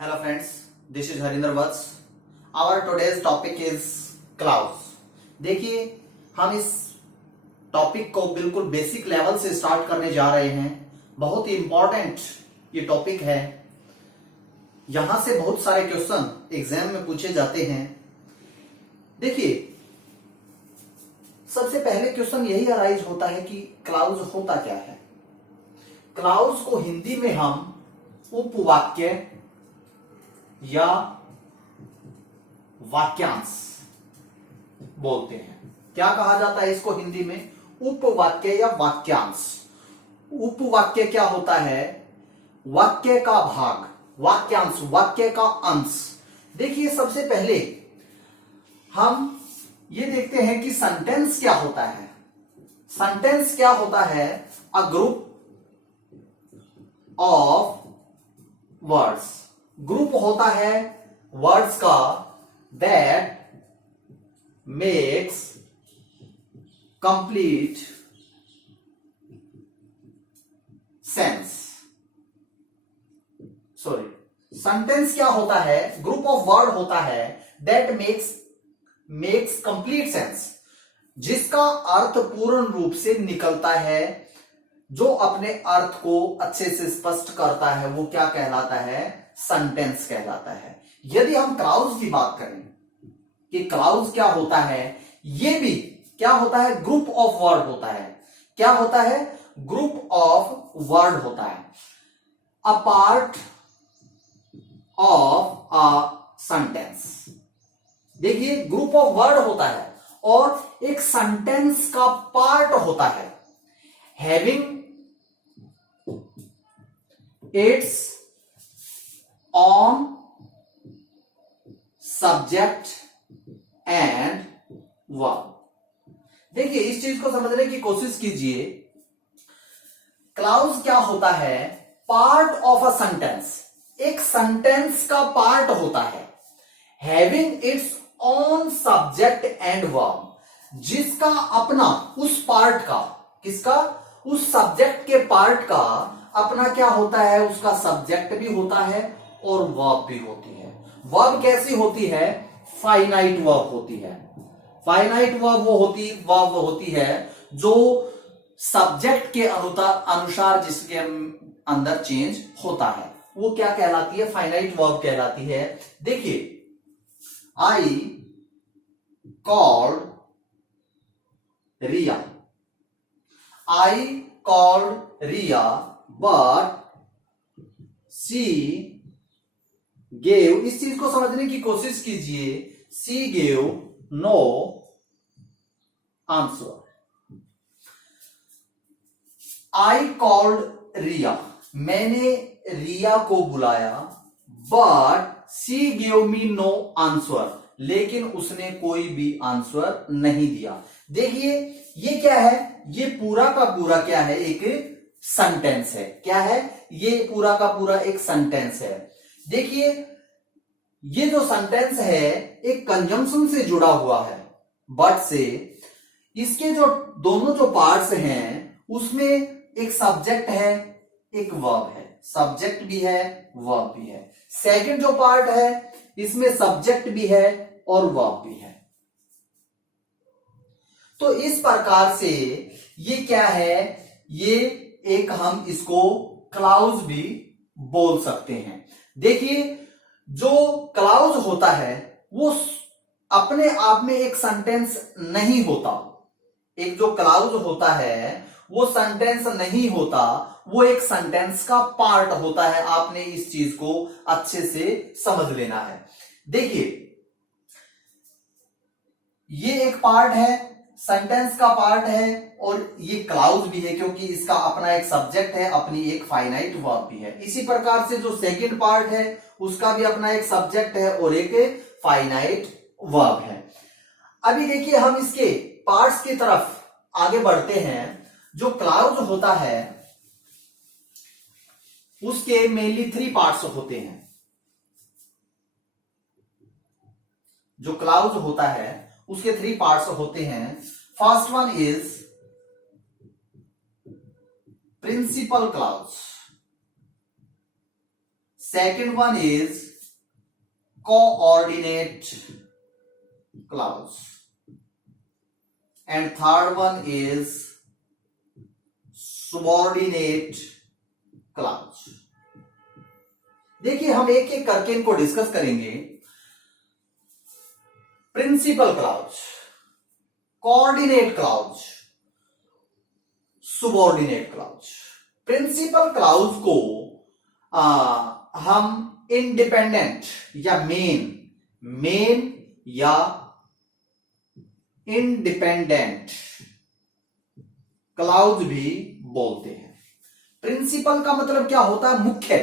Hello friends, this is Harinder Vats. Our today's topic is clouds. देखिए हम इस topic को बिल्कुल बेसिक लेवल से स्टार्ट करने जा रहे हैं। बहुत ही इंपॉर्टेंट ये टॉपिक है। यहां से बहुत सारे क्वेश्चन एग्जाम में पूछे जाते हैं। देखिए सबसे पहले क्वेश्चन यही अराइज होता है कि क्लाउड्स होता क्या है। क्लाउड्स को हिंदी में हम उपवाक्य या वाक्यांश बोलते हैं। क्या कहा जाता है इसको हिंदी में? उपवाक्य या वाक्यांश। उपवाक्य क्या होता है? वाक्य का भाग। वाक्यांश वाक्य का अंश। देखिए सबसे पहले हम ये देखते हैं कि सेंटेंस क्या होता है। सेंटेंस क्या होता है? A group of words. Group होता है वर्ड्स का that makes complete sense. Sorry, sentence क्या होता है? ग्रुप ऑफ वर्ड होता है दैट मेक्स कंप्लीट सेंस, जिसका अर्थ पूर्ण रूप से निकलता है, जो अपने अर्थ को अच्छे से स्पष्ट करता है, वो क्या कहलाता है? सेंटेंस कहलाता है। यदि हम क्लाउड्स की बात करें कि क्लाउड्स क्या होता है, ये भी क्या होता है? ग्रुप ऑफ वर्ड होता है। क्या होता है? ग्रुप ऑफ वर्ड होता है। A part of a sentence. देखिए ग्रुप ऑफ वर्ड होता है और एक सेंटेंस का पार्ट होता है। Having its on subject and verb. देखिए इस चीज को समझने की कोशिश कीजिए। क्लाउड्स क्या होता है? Part of a sentence. एक सेंटेंस का पार्ट होता है। Having its on subject and verb, जिसका अपना उस पार्ट का, किसका? उस सब्जेक्ट के पार्ट का अपना क्या होता है? उसका सब्जेक्ट भी होता है और वर्ब भी होती है। वर्ब कैसी होती है? फाइनाइट वर्ब होती है। फाइनाइट वर्ब वर्ब होती है जो सब्जेक्ट के अनुसार जिसके अंदर चेंज होता है, वो क्या कहलाती है? फाइनाइट वर्ब कहलाती है। देखिए I called Riya. I called Riya but she gave. इस चीज को समझने की कोशिश कीजिए। She gave no answer. I called Riya, मैंने रिया को बुलाया, but she gave me no answer, लेकिन उसने कोई भी आंसर नहीं दिया। देखिए ये क्या है? ये पूरा का पूरा क्या है? एक सेंटेंस है। क्या है? ये पूरा का पूरा एक सेंटेंस है। देखिए ये जो सेंटेंस है एक कंजम्पशन से जुड़ा हुआ है, बट से। इसके जो दोनों जो पार्ट्स हैं उसमें एक सब्जेक्ट है, एक वर्ब है। सब्जेक्ट भी है, वर्ब भी है। सेकंड जो पार्ट है इसमें सब्जेक्ट भी है और वर्ब भी है। तो इस प्रकार से ये क्या है? ये एक हम इसको क्लाउड्स भी बोल सकते हैं। देखिए जो क्लाउड्स होता है वो अपने आप में एक सेंटेंस नहीं होता। एक जो क्लाउड्स होता है वो सेंटेंस नहीं होता, वो एक सेंटेंस का पार्ट होता है। आपने इस चीज को अच्छे से समझ लेना है। देखिए ये एक पार्ट है, सेंटेंस का पार्ट है, और ये क्लाउड भी है क्योंकि इसका अपना एक सब्जेक्ट है, अपनी एक फाइनाइट वर्ब भी है। इसी प्रकार से जो सेकंड पार्ट है उसका भी अपना एक सब्जेक्ट है और एक फाइनाइट वर्ब है। अभी देखिए हम इसके पार्ट्स की तरफ आगे बढ़ते हैं। जो क्लाउड होता है उसके मेनली 3 पार्ट्स होते हैं। जो क्लाउड होता है उसके 3 पार्ट्स होते हैं। First one is principal clauses, second one is coordinate clouds, and third one is subordinate clouds. देखिए हम एक एक करके इनको डिस्कस करेंगे. Principal clauses, coordinate clauses, subordinate clauses. Principal clauses को हम इंडिपेंडेंट या मेन या इंडिपेंडेंट क्लाउड भी बोलते हैं. प्रिंसिपल का मतलब क्या होता है? मुख्य.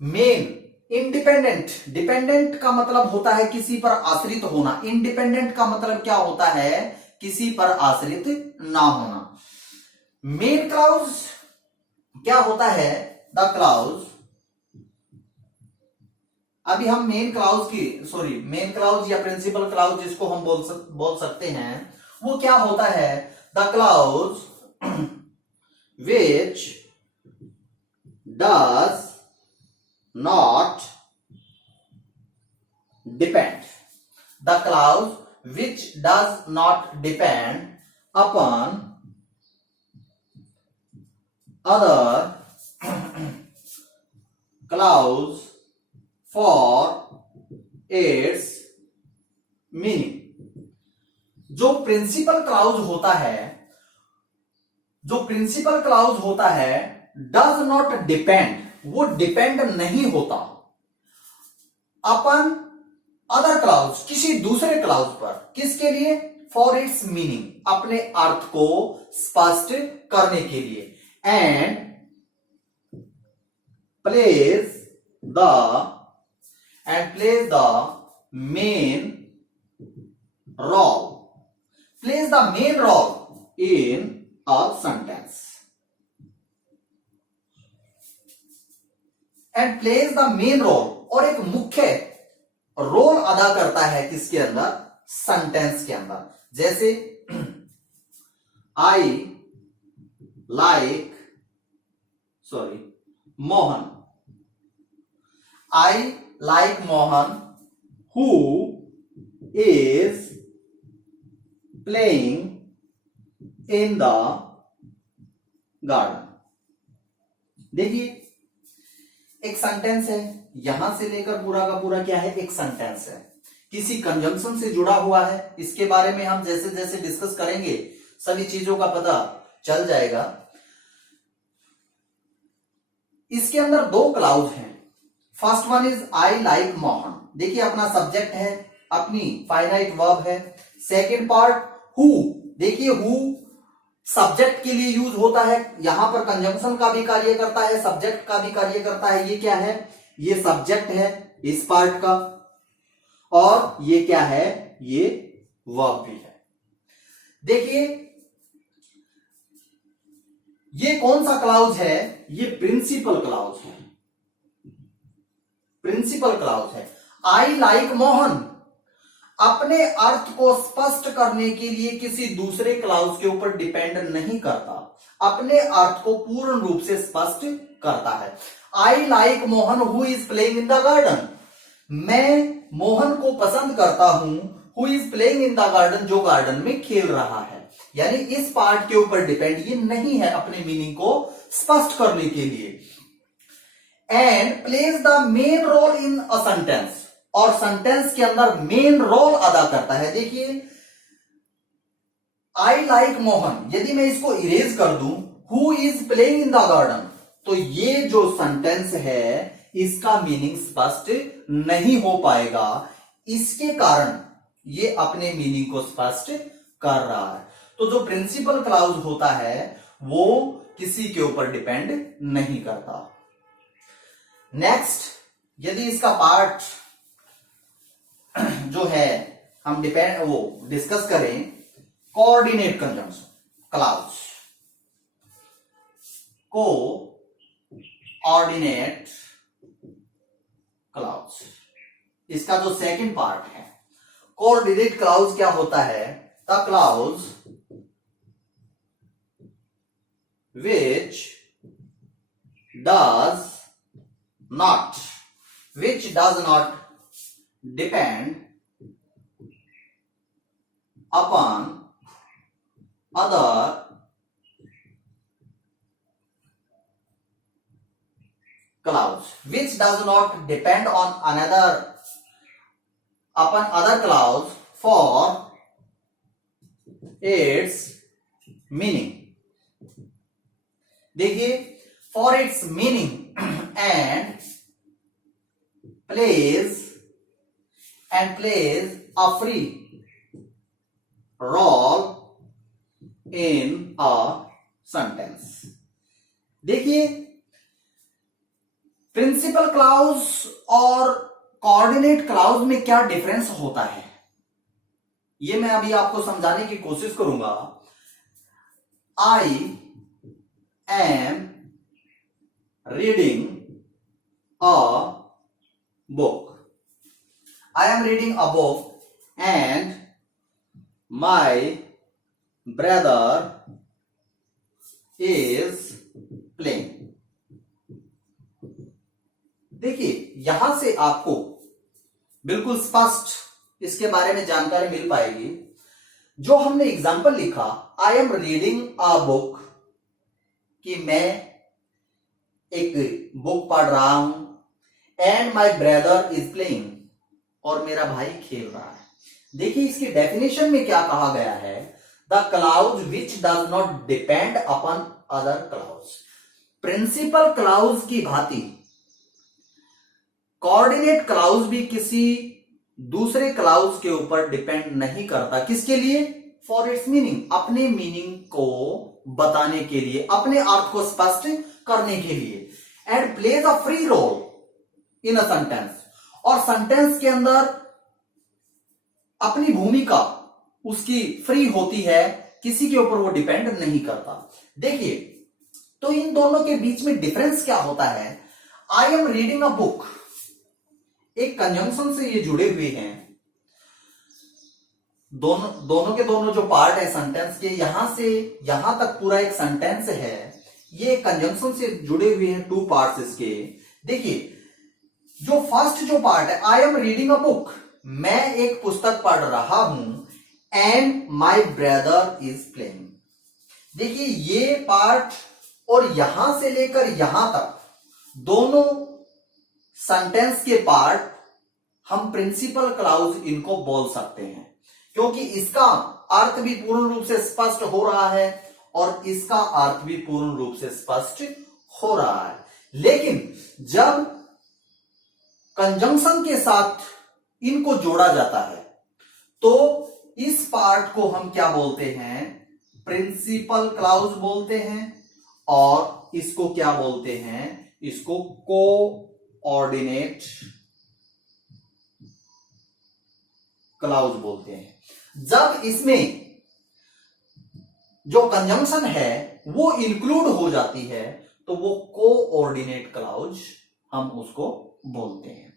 मेन, इंडिपेंडेंट, डिपेंडेंट का मतलब होता है किसी पर आश्रित होना. इंडिपेंडेंट का मतलब क्या होता है? किसी पर आश्रित ना होना. मेन क्लाउज क्या होता है? द क्लाउज, अभी हम मेन क्लाउज या प्रिंसिपल क्लाउज जिसको हम बोल सकते हैं, वो क्या होता है? The clause which does not depend, the clause which does not depend upon other clause for its meaning. जो प्रिंसिपल क्लाउज होता है डज नॉट डिपेंड, वो डिपेंड नहीं होता अपन अदर क्लाउज, किसी दूसरे क्लाउज पर. किसके लिए? फॉर इट्स मीनिंग, अपने अर्थ को स्पष्ट करने के लिए. And plays the main role in a sentence, and plays the main role, और एक मुख्य रोल अदा करता है किसके अंदर? सेंटेंस के अंदर. जैसे Mohan, I like Mohan who is playing in the garden. देखिए एक सेंटेंस है, यहां से लेकर पूरा का पूरा क्या है? एक सेंटेंस है, किसी कंजंक्शन से जुड़ा हुआ है. इसके बारे में हम जैसे जैसे डिस्कस करेंगे सभी चीजों का पता चल जाएगा. इसके अंदर दो क्लाउज हैं. First one is I like Mohan. देखिए अपना सब्जेक्ट है, अपनी फाइनाइट वर्ब है. Second part who. देखिए हु सब्जेक्ट के लिए यूज होता है, यहां पर कंजंक्शन का भी कार्य करता है, सब्जेक्ट का भी कार्य करता है. ये क्या है? ये सब्जेक्ट है इस पार्ट का, और ये क्या है? ये वर्ब भी है. देखिए ये कौन सा क्लाउज है? ये प्रिंसिपल क्लाउज है. प्रिंसिपल क्लाउज है. आई लाइक मोहन अपने अर्थ को स्पष्ट करने के लिए किसी दूसरे क्लाउज के ऊपर डिपेंड नहीं करता, अपने अर्थ को पूर्ण रूप से स्पष्ट करता है. I like Mohan who is playing in the garden. मैं मोहन को पसंद करता हूं who is playing in the garden, जो गार्डन में खेल रहा है. यानी इस पार्ट के ऊपर डिपेंड ये नहीं है अपने मीनिंग को स्पष्ट करने के लिए. And plays the main role in a sentence, और सेंटेंस के अंदर मेन रोल अदा करता है. देखिए आई लाइक मोहन, यदि मैं इसको इरेज कर दूं who is playing in the garden, तो ये जो सेंटेंस है इसका मीनिंग स्पष्ट नहीं हो पाएगा. इसके कारण ये अपने मीनिंग को स्पष्ट कर रहा है. तो जो प्रिंसिपल क्लाउज होता है वो किसी के ऊपर डिपेंड नहीं करता. नेक्स्ट, यदि इसका पार्ट जो है हम डिस्कस करें, coordinate conjunction clause, coordinate clause, इसका जो सेकंड पार्ट है. कोऑर्डिनेट क्लाउज क्या होता है? The clause which does not, which does not depend upon other clouds, which does not depend on upon other clouds for its meaning. देखिए, for its meaning and plays a free role in a sentence. देखिए, principal clause और coordinate clause में क्या difference होता है, ये मैं अभी आपको समझाने की कोशिश करूंगा. I am reading a book. I am reading a book and my brother is playing. देखिए, यहां से आपको बिल्कुल स्पष्ट इसके बारे में जानकारी मिल पाएगी. जो हमने एग्जाम्पल लिखा, I am reading a book, कि मैं एक बुक पढ़ रहा हूं, and my brother is playing, और मेरा भाई खेल रहा है. देखिए, इसकी डेफिनेशन में क्या कहा गया है, the clause which does not depend upon other clause. Principal clause की भांति कोऑर्डिनेट क्लाउज भी किसी दूसरे क्लाउज के ऊपर डिपेंड नहीं करता. किसके लिए? फॉर इट्स मीनिंग, अपने मीनिंग को बताने के लिए, अपने अर्थ को स्पष्ट करने के लिए. And plays a free role in a sentence, और सेंटेंस के अंदर अपनी भूमिका उसकी फ्री होती है, किसी के ऊपर वो डिपेंड नहीं करता. देखिए, तो इन दोनों के बीच में डिफरेंस क्या होता है. I am reading a book, एक कंजंक्शन से ये जुड़े हुए हैं. दोनों के दोनों जो पार्ट है सेंटेंस के, यहां से यहां तक पूरा एक सेंटेंस है, ये कंजंक्शन से जुड़े हुए हैं. टू पार्ट्स इसके. देखिए, जो फर्स्ट जो पार्ट है, I am reading a book, मैं एक पुस्तक पढ़ रहा हूं, and my brother is playing. देखिए, ये पार्ट और यहां से लेकर यहां तक दोनों सेंटेंस के पार्ट हम प्रिंसिपल क्लाउज इनको बोल सकते हैं, क्योंकि इसका अर्थ भी पूर्ण रूप से स्पष्ट हो रहा है और इसका अर्थ भी पूर्ण रूप से स्पष्ट हो रहा है. लेकिन जब कंजंक्शन के साथ इनको जोड़ा जाता है, तो इस पार्ट को हम क्या बोलते हैं? प्रिंसिपल क्लाउज बोलते हैं, और इसको क्या बोलते हैं? इसको कोऑर्डिनेट क्लाउज बोलते हैं. जब इसमें जो कंजंक्शन है वो इंक्लूड हो जाती है, तो वो कोऑर्डिनेट क्लाउज हम उसको बोलते हैं.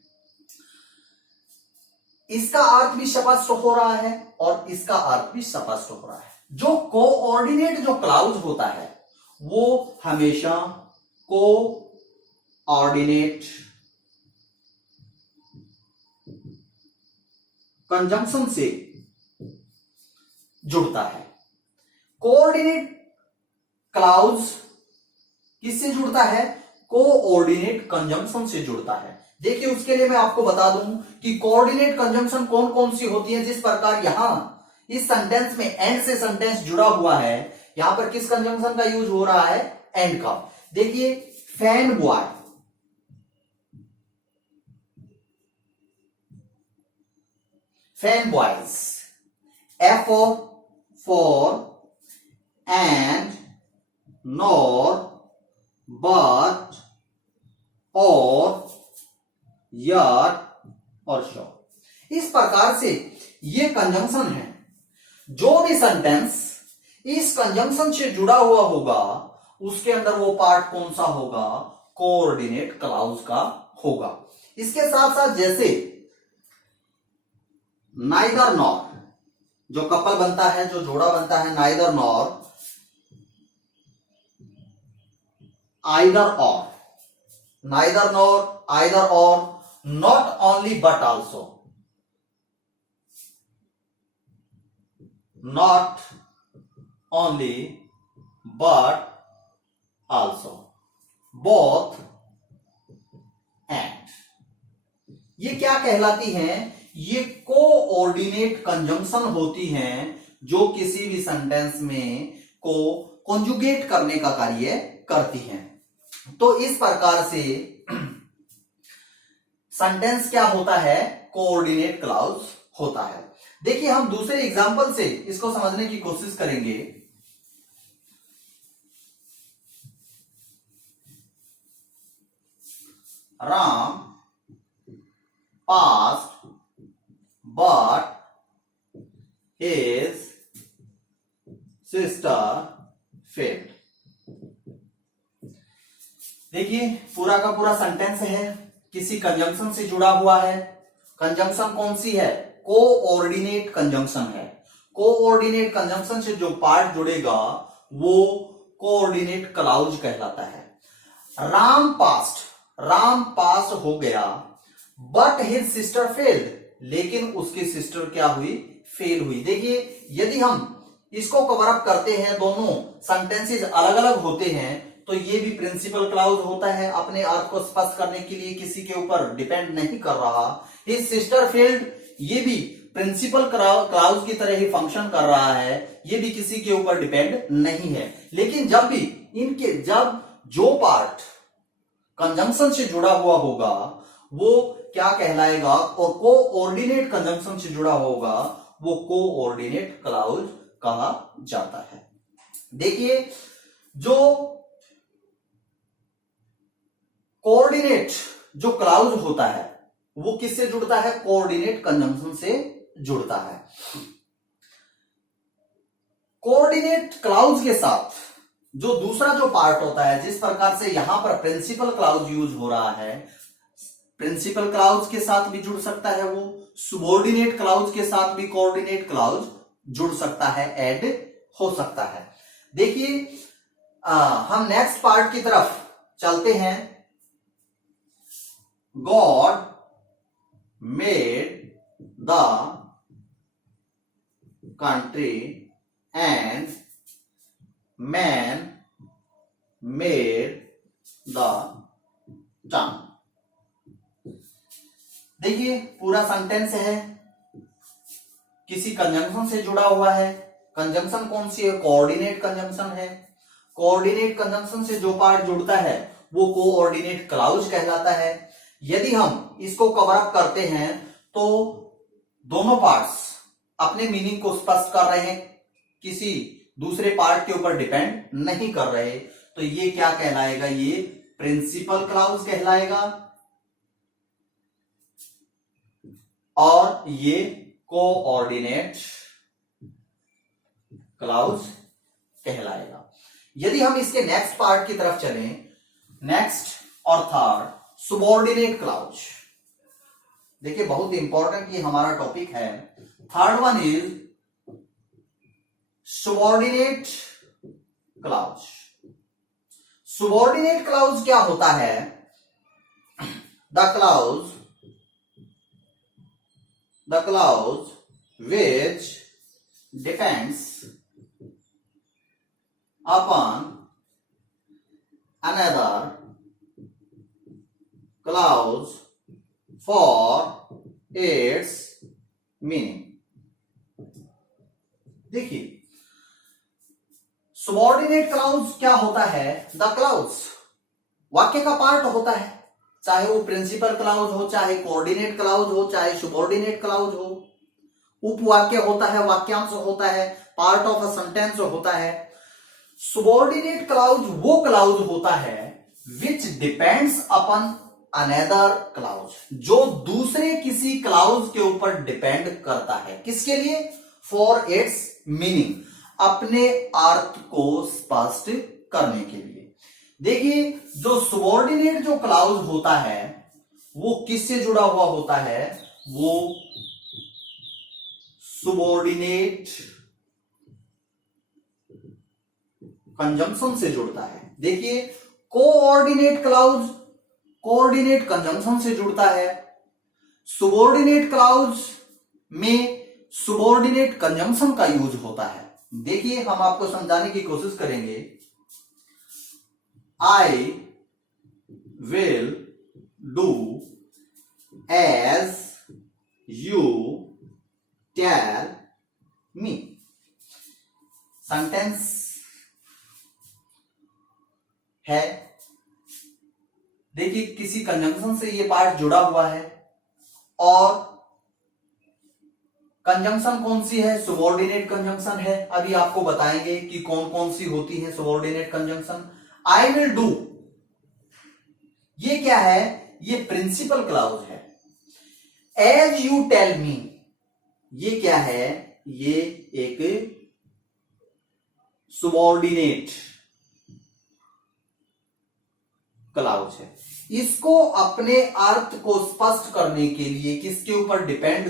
इसका अर्थ भी स्पष्ट हो रहा है और इसका अर्थ भी स्पष्ट हो रहा है. जो कोऑर्डिनेट जो क्लाउज होता है, वो हमेशा कोऑर्डिनेट कंजंक्शन से जुड़ता है. कोऑर्डिनेट क्लाउज किससे जुड़ता है? कोऑर्डिनेट कंजंक्शन से जुड़ता है. देखिए, उसके लिए मैं आपको बता दूं कि कोऑर्डिनेट कंजंक्शन कौन कौन सी होती है. जिस प्रकार यहां इस सेंटेंस में एंड से सेंटेंस जुड़ा हुआ है, यहां पर किस कंजंक्शन का यूज हो रहा है? एंड का. देखिए, fan boy, fan boys, F for and, nor, but, और, यट और शो. इस प्रकार से ये कंजंक्शन है. जो भी सेंटेंस इस कंजंक्शन से जुड़ा हुआ होगा, उसके अंदर वो पार्ट कौन सा होगा? कोऑर्डिनेट क्लाउज का होगा. इसके साथ साथ जैसे नाइदर नॉर, जो कपल बनता है, जो जोड़ा बनता है, नाइदर नॉर, आइदर और. नाइदर नॉर, आइदर और, not only but also, not only but also, both and. ये क्या कहलाती हैं? ये कोऑर्डिनेट कंजंक्शन होती हैं जो किसी भी सेंटेंस में को कॉन्जुगेट करने का कार्य करती हैं। तो इस प्रकार से सेंटेंस क्या होता है? कोऑर्डिनेट क्लॉज होता है। देखिए हम दूसरे एग्जांपल से इसको समझने की कोशिश करेंगे। Ram passed but his sister failed। देखिए पूरा का पूरा सेंटेंस है, किसी कंजंक्शन से जुड़ा हुआ है। कंजंक्शन कौन सी है? कोऑर्डिनेट कंजंक्शन है। कोऑर्डिनेट कंजंक्शन से जो पार्ट जुड़ेगा वो कोऑर्डिनेट क्लॉज कहलाता है। राम पास्ट हो गया, बट हिज सिस्टर फेल्ड, लेकिन उसकी सिस्टर क्या हुई? फेल हुई। देखिए यदि हम इसको कवर अप करते हैं, दोनों सेंटेंसेस अलग अलग होते हैं, तो ये भी प्रिंसिपल क्लॉज होता है, अपने अर्थ को स्पष्ट करने के लिए किसी के ऊपर डिपेंड नहीं कर रहा। हिज सिस्टर फेल्ड, ये भी प्रिंसिपल क्लॉज की तरह ही फंक्शन कर रहा है, ये भी किसी के ऊपर डिपेंड नहीं है। लेकिन जब जो पार्ट कंजंक्शन से जुड़ा हुआ होगा वो क्या कहलाएगा? और कोऑर्डिनेट कंजंक्शन से जुड़ा होगा वो कोऑर्डिनेट क्लॉज कहा जाता है। देखिए जो कोऑर्डिनेट जो क्लॉज होता है वो किससे जुड़ता है? कोऑर्डिनेट कंजंक्शन से जुड़ता है। कोऑर्डिनेट क्लॉज के साथ जो दूसरा जो पार्ट होता है, जिस प्रकार से यहां पर प्रिंसिपल क्लॉज यूज हो रहा है, प्रिंसिपल क्लॉज के साथ भी जुड़ सकता है वो, सुबॉर्डिनेट क्लॉज के साथ भी कोऑर्डिनेट क्लॉज जुड़ सकता है, ऐड हो सकता है। देखिए हम नेक्स्ट पार्ट की तरफ चलते हैं। God made the country and man made the town. देखिए पूरा सेंटेंस है, किसी कंजंक्शन से जुड़ा हुआ है। कंजंक्शन कौन सी है? कोऑर्डिनेट कंजंक्शन है। कोऑर्डिनेट कंजंक्शन से जो पार्ट जुड़ता है वो कोऑर्डिनेट क्लॉज कहलाता है। यदि हम इसको कवर अप करते हैं तो दोनों पार्ट्स अपने मीनिंग को स्पष्ट कर रहे हैं, किसी दूसरे पार्ट के ऊपर डिपेंड नहीं कर रहे, तो ये क्या कहलाएगा? ये प्रिंसिपल क्लॉज कहलाएगा और ये कोऑर्डिनेट क्लॉज कहलाएगा। यदि हम इसके नेक्स्ट पार्ट की तरफ चलें, नेक्स्ट और थर्ड सुबॉर्डिनेट क्लॉज। देखिए बहुत इंपॉर्टेंट ये हमारा टॉपिक है। Third one is subordinate clause. Subordinate clause क्या होता है? The clause which depends upon another clause for its meaning। देखिए subordinate clause क्या होता है? द clause वाक्य का पार्ट होता है, चाहे वो प्रिंसिपल क्लॉज हो, चाहे कोऑर्डिनेट क्लॉज हो, चाहे सुबॉर्डिनेट क्लॉज हो। उपवाक्य होता है, वाक्यांश होता है, पार्ट ऑफ अ सेंटेंस होता है। सुबॉर्डिनेट क्लॉज वो क्लॉज होता है which depends upon another clause, जो दूसरे किसी क्लॉज के ऊपर डिपेंड करता है। किसके लिए? फॉर इट्स मीनिंग, अपने अर्थ को स्पष्ट करने के लिए। देखिए जो सुबॉर्डिनेट जो क्लॉज होता है वो किससे जुड़ा हुआ होता है? वो सुबॉर्डिनेट कंजंक्शन से जुड़ता है। देखिए कोऑर्डिनेट क्लॉज कोऑर्डिनेट कंजंक्शन से जुड़ता है। सुबॉर्डिनेट क्लाउज में सुबॉर्डिनेट कंजंक्शन का यूज होता है। देखिए हम आपको समझाने की कोशिश करेंगे। I will do as you tell me. Sentence है, देखिए किसी कंजंक्शन से ये पार्ट जुड़ा हुआ है और कंजंक्शन कौन सी है? सुबॉर्डिनेट कंजंक्शन है। अभी आपको बताएंगे कि कौन कौन सी होती है subordinate conjunction. I will do, ये क्या है? ये प्रिंसिपल क्लाउज है। एज यू टेल मी, ये क्या है? ये एक सुबॉर्डिनेट क्लाउज है। इसको अपने अर्थ को स्पष्ट करने के लिए किसके ऊपर डिपेंड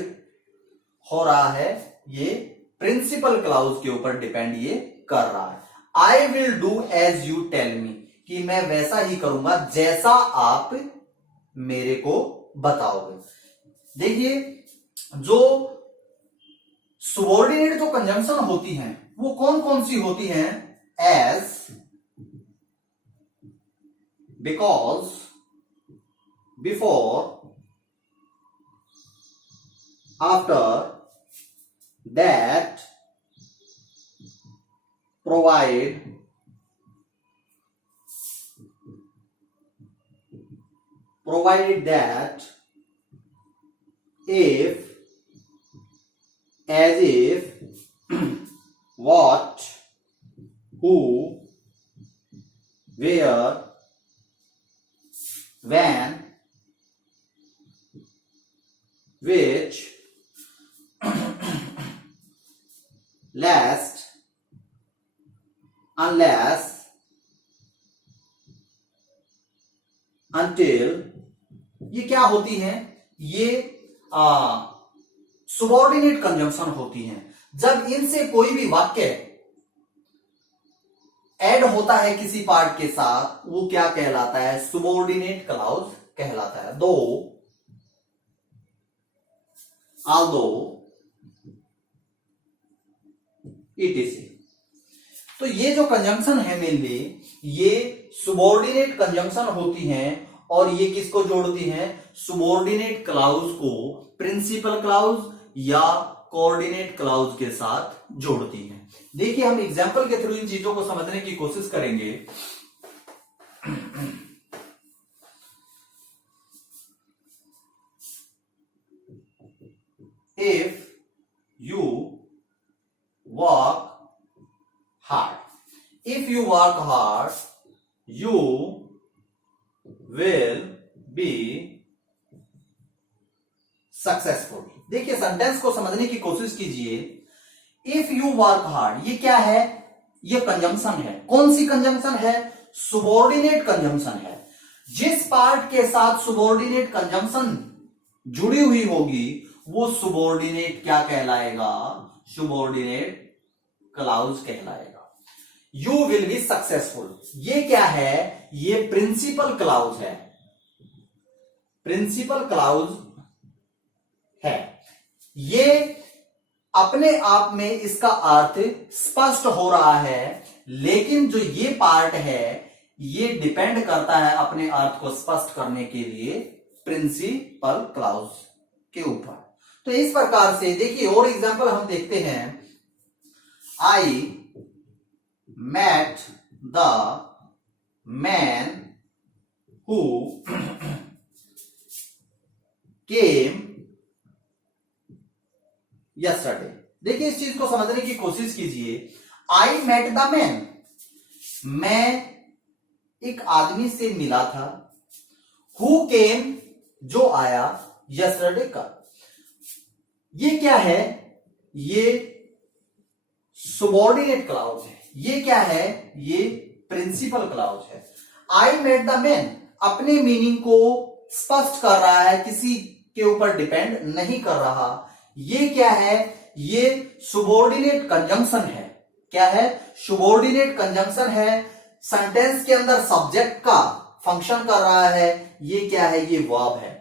हो रहा है? ये प्रिंसिपल क्लाउज के ऊपर डिपेंड ये कर रहा है। I will do as you tell me, कि मैं वैसा ही करूंगा जैसा आप मेरे को बताओगे। देखिए जो सुबॉर्डिनेट जो कंजंक्शन होती हैं वो कौन कौन सी होती हैं? As, because, before, after, that, provide, provided that, if, as if, what, who, where, when, which, lest, unless, until, ये क्या होती हैं? ये सुबॉर्डिनेट कंजंक्शन होती हैं। जब इनसे कोई भी वाक्य ऐड होता है किसी पार्ट के साथ, वो क्या कहलाता है? सुबॉर्डिनेट क्लाउज कहलाता है। दो, आल्दो, इटीसी। तो ये जो कंजंक्शन है मेनली ये सुबॉर्डिनेट कंजंक्शन होती हैं और ये किसको जोड़ती हैं? सुबॉर्डिनेट क्लाउज को प्रिंसिपल क्लाउज या कोऑर्डिनेट क्लाउज के साथ जोड़ती हैं। देखिए हम एग्जाम्पल के थ्रू इन चीजों को समझने की कोशिश करेंगे। If you work hard, if you work hard you will be successful. देखिए सेंटेंस को समझने की कोशिश कीजिए। इफ यू वर्क हार्ड, ये क्या है? ये कंजंक्शन है। कौन सी कंजंक्शन है? सुबॉर्डिनेट कंजंक्शन है। जिस पार्ट के साथ सुबॉर्डिनेट कंजंक्शन जुड़ी हुई होगी वो सुबॉर्डिनेट क्या कहलाएगा? सुबॉर्डिनेट क्लाउज कहलाएगा। यू विल बी सक्सेसफुल, ये क्या है? ये प्रिंसिपल क्लाउज है। प्रिंसिपल क्लाउज है। ये अपने आप में इसका अर्थ स्पष्ट हो रहा है, लेकिन जो ये पार्ट है ये डिपेंड करता है अपने अर्थ को स्पष्ट करने के लिए प्रिंसिपल क्लाउज के ऊपर। तो इस प्रकार से देखिए और एग्जांपल हम देखते हैं। आई met the man who came yesterday। देखिए इस चीज को समझने की कोशिश कीजिए। आई met the man, मैं एक आदमी से मिला था। Who came, जो आया। yesterday का, ये क्या है? ये सुबॉर्डिनेट क्लाउज है। ये क्या है? ये प्रिंसिपल क्लाउज है। आई मेट द मैन अपने मीनिंग को स्पष्ट कर रहा है, किसी के ऊपर डिपेंड नहीं कर रहा। ये क्या है? ये सुबॉर्डिनेट कंजंक्शन है। क्या है? सुबॉर्डिनेट कंजंक्शन है। सेंटेंस के अंदर सब्जेक्ट का फंक्शन कर रहा है, ये क्या है, ये वर्ब है।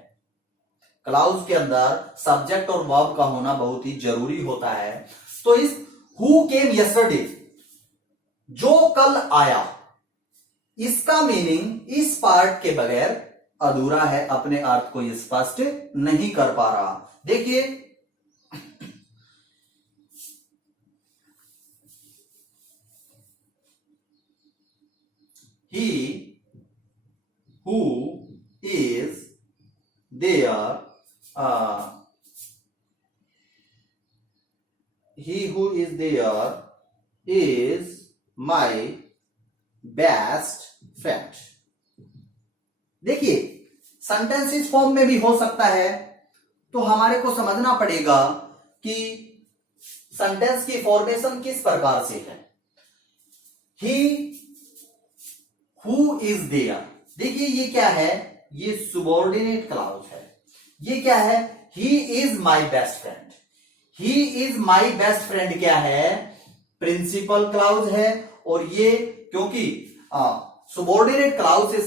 क्लाउज के अंदर सब्जेक्ट और वर्ब का होना बहुत ही जरूरी होता है। तो इस हु केम यस्टरडे, जो कल आया, इसका मीनिंग इस पार्ट के बगैर अधूरा है, अपने अर्थ को स्पष्ट नहीं कर पा रहा। देखिए he who is there, he who is there is my best friend. देखिए सेंटेंस इस फॉर्म में भी हो सकता है, तो हमारे को समझना पड़ेगा कि सेंटेंस की फॉर्मेशन किस प्रकार से है। ही हु इज देयर, देखिए ये क्या है, ये सुबॉर्डिनेट क्लाउज है। ये क्या है, ही is my best friend. He is my best friend क्या है, प्रिंसिपल क्लाउज है। और ये क्योंकि सुबॉर्डिनेट क्लाउज से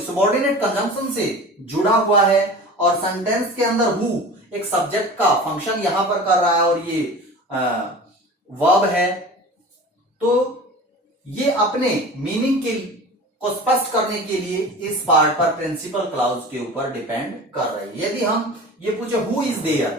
सुबॉर्डिनेट कंजंक्शन से जुड़ा हुआ है, और सेंटेंस के अंदर हु एक सब्जेक्ट का फंक्शन यहां पर कर रहा है, और ये वर्ब है, तो ये अपने मीनिंग को स्पष्ट करने के लिए इस पार्ट पर प्रिंसिपल क्लाउज के ऊपर डिपेंड कर रही है। यदि हम ये पूछे हु इज देयर,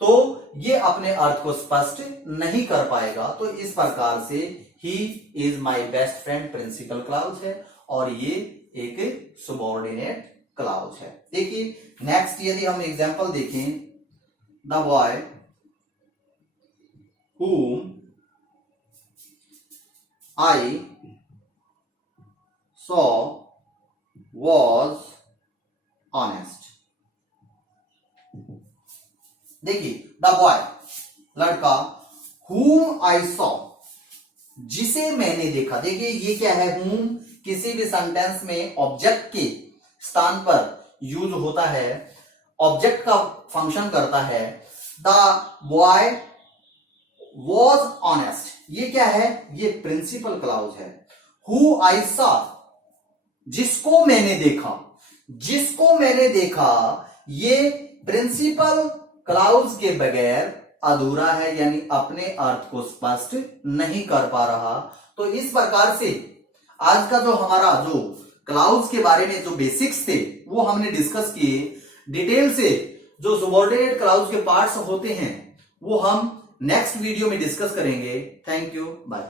तो ये अपने अर्थ को स्पष्ट नहीं कर पाएगा। तो इस प्रकार से he is my best friend principal clause है, और ये एक सुबॉर्डिनेट क्लाउज है। देखिए नेक्स्ट यदि हम एग्जांपल देखें, the boy whom I saw was honest। देखिए द बॉय लड़का, whom I saw जिसे मैंने देखा। देखिए ये क्या है, whom किसी भी सेंटेंस में ऑब्जेक्ट के स्थान पर यूज होता है, ऑब्जेक्ट का फंक्शन करता है। द बॉय वॉज ऑनेस्ट, ये क्या है, ये प्रिंसिपल क्लाउज है। हु आई सॉ जिसको मैंने देखा, जिसको मैंने देखा ये प्रिंसिपल क्लाउज के बगैर अधूरा है, यानी अपने अर्थ को स्पष्ट नहीं कर पा रहा। तो इस प्रकार से आज का जो हमारा जो क्लाउज के बारे में जो बेसिक्स थे वो हमने डिस्कस किए। डिटेल से जो सबऑर्डिनेट क्लाउज के पार्ट्स होते हैं वो हम नेक्स्ट वीडियो में डिस्कस करेंगे। Thank you, bye.